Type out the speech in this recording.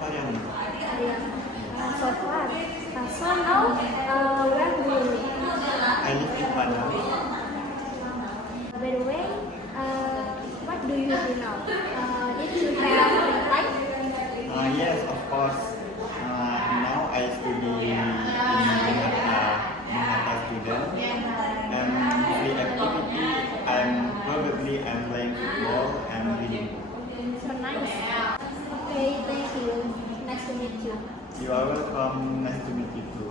Pariana. So far. So now, where do you live? I live in Padang. By the way, what do you do now? Did you have free time? Yes, of course. Now I study in Manhattan student. And free activity, I'm playing football and reading. So nice. Okay, thank you. Nice to meet you. You are welcome. Nice to meet you too.